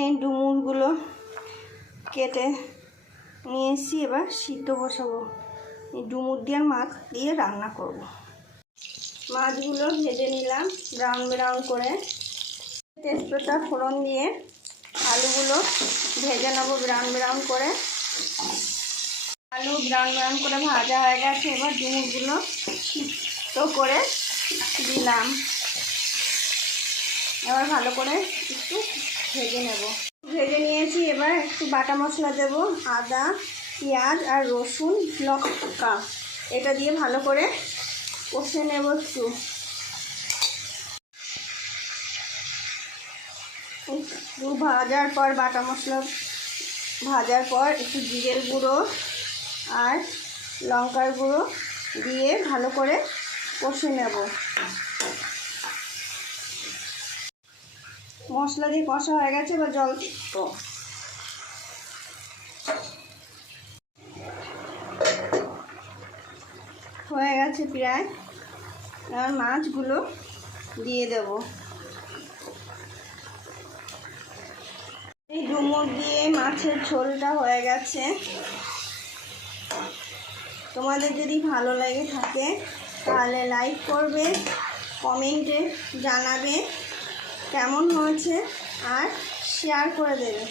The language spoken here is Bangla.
এই ডুমুরগুলো কেটে নিয়ে এসেছি, এবার সিদ্ধ বসাবো। এই ডুমুর দিয়ে মাছ দিয়ে রান্না করব। মাছগুলো ভেজে নিলাম ব্রাউন ব্রাউন করে। তেজপাতা ফোড়ন দিয়ে আলুগুলো ভেজে নেবো ব্রাউন ব্রাউন করে। আলু ব্রাউন ব্রাউন করে ভাজা হয়ে গেছে, এবার ডুমুরগুলো সিদ্ধ করে দিলাম। এবার ভালো করে একটু ভেজে নেব। ভেজে নিয়েছি, এবার একটু বাটা মশলা দেব, আদা, পেঁয়াজ আর রসুন, লঙ্কা, এটা দিয়ে ভালো করে কষে নেব। একটু ভাজার পর বাটা মশলা ভাজার পর একটু জিরের গুঁড়ো আর লঙ্কার গুঁড়ো দিয়ে ভালো করে কষে নেব। মশলা দিয়ে কষা হয়ে গেছে, এবার জল দেব। হয়ে গেছে প্রায়, এবার মাছগুলো দিয়ে দেব। এই ডুমুর দিয়ে মাছের ঝোলটা হয়ে গেছে। তোমাদের যদি ভালো লাগে থাকে তাহলে লাইক করবে, কমেন্টে জানাবে কেমন হয়েছে আর শেয়ার করে দেবে।